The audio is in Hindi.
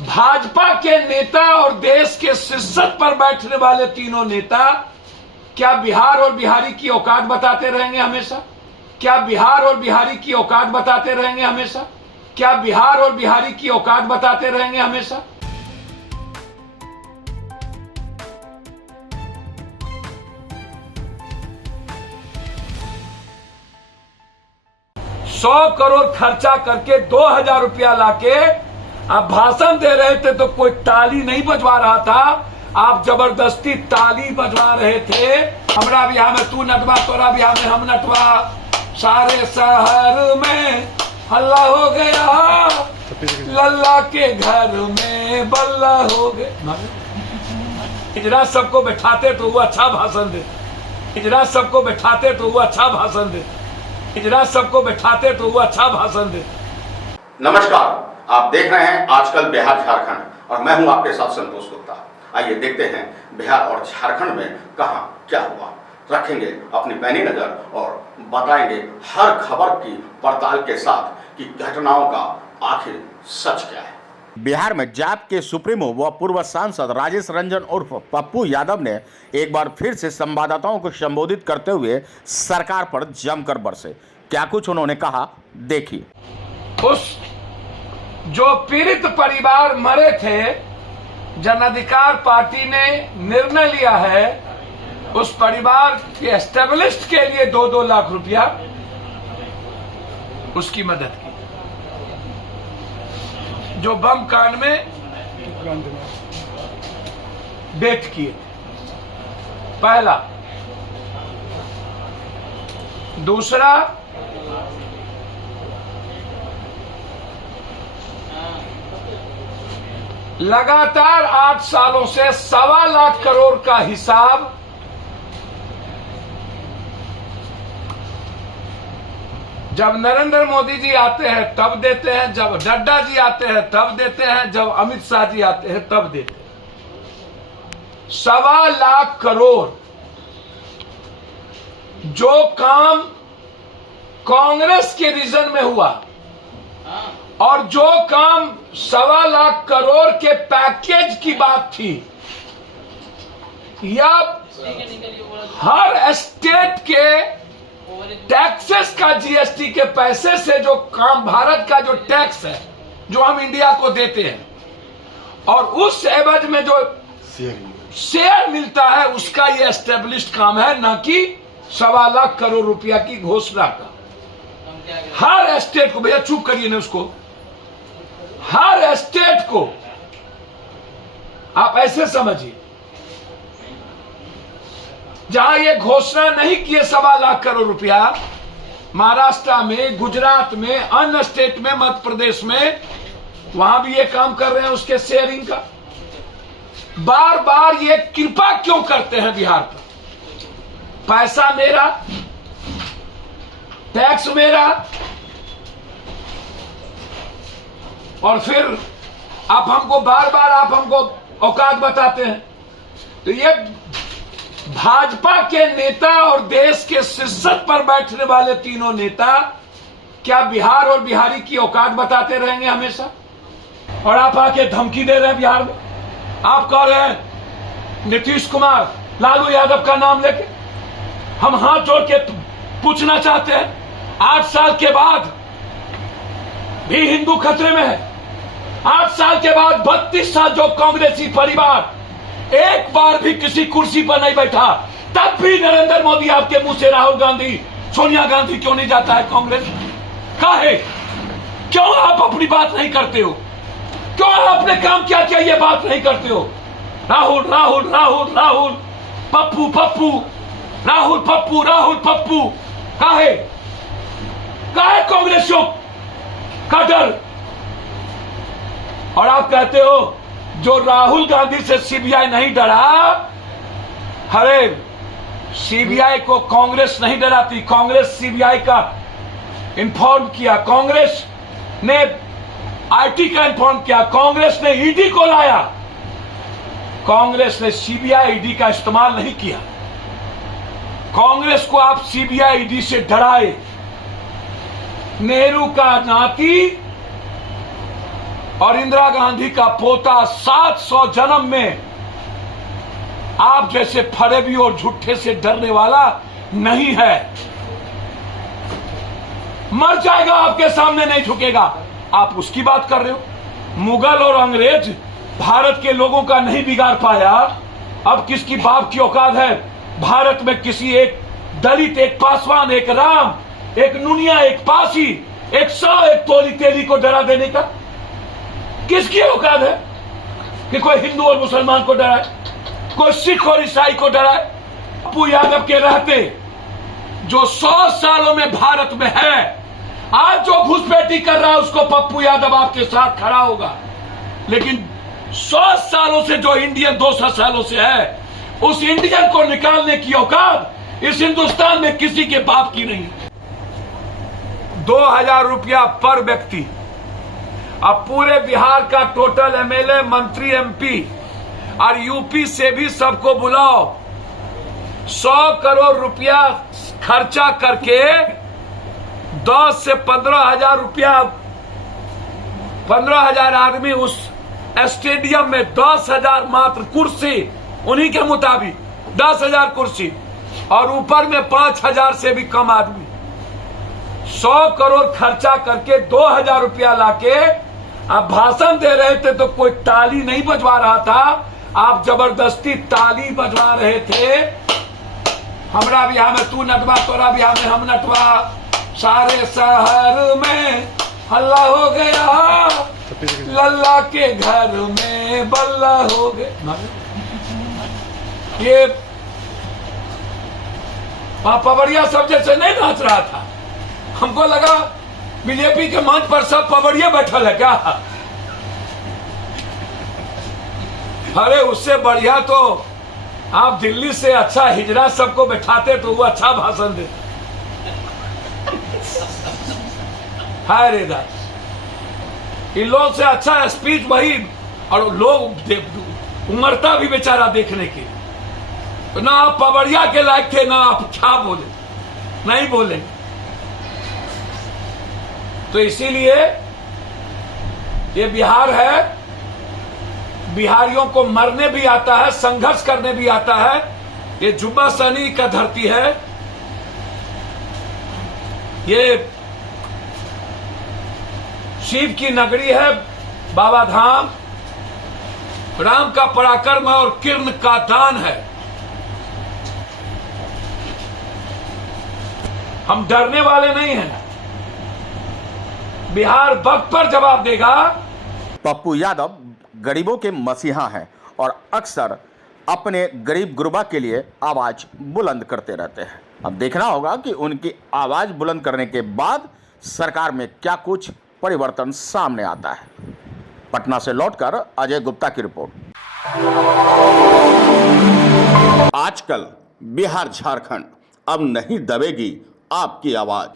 भाजपा के नेता और देश के शीर्षक पर बैठने वाले तीनों नेता क्या बिहार और बिहारी की औकात बताते रहेंगे हमेशा? क्या बिहार और बिहारी की औकात बताते रहेंगे हमेशा? क्या बिहार और बिहारी की औकात बताते रहेंगे हमेशा? $100 करोड़ खर्चा करके 2000 रुपया लाके आप भाषण दे रहे थे तो कोई ताली नहीं बजवा रहा था, आप जबरदस्ती ताली बजवा रहे थे। हमरा बिहार में तू नटवा, तोरा बिहार में हम नटवा, सारे शहर में हल्ला हो गया, लल्ला के घर में बल्ला हो गया। इजरा सबको बैठाते तो वो अच्छा भाषण दे, इजरा सबको बैठाते तो वो अच्छा भाषण दे, इजरा सबको बैठाते तो वो अच्छा भाषण दे। नमस्कार, आप देख रहे हैं आजकल बिहार झारखंड और मैं हूं आपके साथ संतोष गुप्ता। आइए देखते हैं बिहार और झारखंड में कहां क्या हुआ। रखेंगे अपनी पैनी नजर और बताएंगे हर खबर की पड़ताल के साथ कि घटनाओं का आखिर सच क्या है। बिहार में जाप के सुप्रीमो व पूर्व सांसद राजेश रंजन उर्फ पप्पू यादव ने एक बार फिर से संवाददाताओं को संबोधित करते हुए सरकार पर जमकर बरसे। क्या कुछ उन्होंने कहा, देखिए। उस जो पीड़ित परिवार मरे थे, जन अधिकार पार्टी ने निर्णय लिया है उस परिवार के एस्टेब्लिश्ड के लिए 2-2 लाख रुपया उसकी मदद की। जो बम कांड में डेथ किए, पहला। दूसरा, लगातार 8 सालों से 1.25 लाख करोड़ का हिसाब जब नरेंद्र मोदी जी आते हैं तब देते हैं, जब नड्डा जी आते हैं तब देते हैं, जब अमित शाह जी आते हैं तब देते हैं। 1.25 लाख करोड़ जो काम कांग्रेस के रीजन में हुआ और जो काम 1.25 लाख करोड़ के पैकेज की बात थी, या हर स्टेट के टैक्सेस का जीएसटी के पैसे से जो काम, भारत का जो टैक्स है जो हम इंडिया को देते हैं और उस एवज में जो शेयर मिलता है, उसका ये एस्टेब्लिश्ड काम है, न कि 1.25 लाख करोड़ रुपया की घोषणा का। हर स्टेट को, भैया चुप करिए ना उसको, हर स्टेट को आप ऐसे समझिए, जहां ये घोषणा नहीं किए 1.25 लाख करोड़ रुपया, महाराष्ट्र में, गुजरात में, अन्य स्टेट में, मध्य प्रदेश में, वहां भी ये काम कर रहे हैं उसके शेयरिंग का। बार बार ये कृपा क्यों करते हैं बिहार पर? पैसा मेरा, टैक्स मेरा, और फिर आप हमको बार बार आप हमको औकात बताते हैं। तो ये भाजपा के नेता और देश के शीर्षक पर बैठने वाले तीनों नेता क्या बिहार और बिहारी की औकात बताते रहेंगे हमेशा? और आप आके धमकी दे रहे हैं बिहार में। आप कह रहे हैं नीतीश कुमार, लालू यादव का नाम लेके। हम हाथ जोड़ के पूछना चाहते हैं, 8 साल के बाद भी हिंदू खतरे में है। 8 साल के बाद 32 साल जो कांग्रेसी परिवार एक बार भी किसी कुर्सी पर नहीं बैठा, तब भी नरेंद्र मोदी आपके मुंह से राहुल गांधी, सोनिया गांधी क्यों नहीं जाता है कांग्रेस? काहे? क्यों आप अपनी बात नहीं करते हो? क्यों आपने काम क्या किया ये बात नहीं करते हो? राहुल राहुल राहुल राहुल, पप्पू पप्पू, राहुल पप्पू, राहुल पप्पू। काहे? काहे कांग्रेसियों का डर? और आप कहते हो जो राहुल गांधी से सीबीआई नहीं डरा, अरे सीबीआई को कांग्रेस नहीं डराती, कांग्रेस सीबीआई का इन्फॉर्म किया, कांग्रेस ने आईटी का इन्फॉर्म किया, कांग्रेस ने ईडी को लाया, कांग्रेस ने सीबीआई ईडी का इस्तेमाल नहीं किया। कांग्रेस को आप सीबीआई ईडी से डराए। नेहरू का नाती और इंदिरा गांधी का पोता 700 जन्म में आप जैसे फरेबी और झूठे से डरने वाला नहीं है। मर जाएगा, आपके सामने नहीं झुकेगा। आप उसकी बात कर रहे हो। मुगल और अंग्रेज भारत के लोगों का नहीं बिगाड़ पाया, अब किसकी बाप की औकात है भारत में किसी एक दलित, एक पासवान, एक राम, एक नुनिया, एक पासी, एक सौ, एक तोली तेली को डरा देने का? किसकी औकात है कि कोई हिंदू और मुसलमान को डराए, कोई सिख और ईसाई को डराए? पप्पू यादव के रहते जो 100 सालों में भारत में है, आज जो घुसपैठी कर रहा है उसको पप्पू यादव आपके साथ खड़ा होगा। लेकिन 100 सालों से जो इंडियन 200 सालों से है, उस इंडियन को निकालने की औकात इस हिंदुस्तान में किसी के बाप की नहीं। 2000 रुपया पर व्यक्ति। अब पूरे बिहार का टोटल एमएलए, मंत्री, एमपी और यूपी से भी सबको बुलाओ। 100 करोड़ रुपया खर्चा करके 10 से 15,000 रुपया, 15,000 आदमी उस स्टेडियम में, 10,000 मात्र कुर्सी, उन्हीं के मुताबिक 10,000 कुर्सी और ऊपर में 5,000 से भी कम आदमी। 100 करोड़ खर्चा करके 2,000 रुपया लाके आप भाषण दे रहे थे तो कोई ताली नहीं बजवा रहा था, आप जबरदस्ती ताली बजवा रहे थे। हमरा बिहार में तू नटवा, तोरा बिहार में हम नटवा, सारे शहर में हल्ला हो गया, लल्ला के घर में बल्ला हो गया। ये पवड़िया सब जैसे नहीं नाच रहा था। हमको लगा बीजेपी के मंच पर सब पवड़िया बैठल है क्या? अरे उससे बढ़िया तो आप दिल्ली से अच्छा हिजरा सबको बैठाते तो वो अच्छा भाषण देते। हाय रे दास, इन लोगों से अच्छा स्पीच वही, और लोग उमरता भी बेचारा देखने के। तो ना आप पवड़िया के लायक थे, ना आप क्या बोले, नहीं बोले। तो इसीलिए ये बिहार है, बिहारियों को मरने भी आता है, संघर्ष करने भी आता है। ये जुब्बा सनी का धरती है, ये शिव की नगरी है, बाबा धाम, राम का पराक्रम और किरण का दान है। हम डरने वाले नहीं हैं। बिहार वक्त पर जवाब देगा। पप्पू यादव गरीबों के मसीहा हैं और अक्सर अपने गरीब गुरबा के लिए आवाज बुलंद करते रहते हैं। अब देखना होगा कि उनकी आवाज बुलंद करने के बाद सरकार में क्या कुछ परिवर्तन सामने आता है। पटना से लौटकर अजय गुप्ता की रिपोर्ट। आजकल बिहार झारखंड अब नहीं दबेगी आपकी आवाज।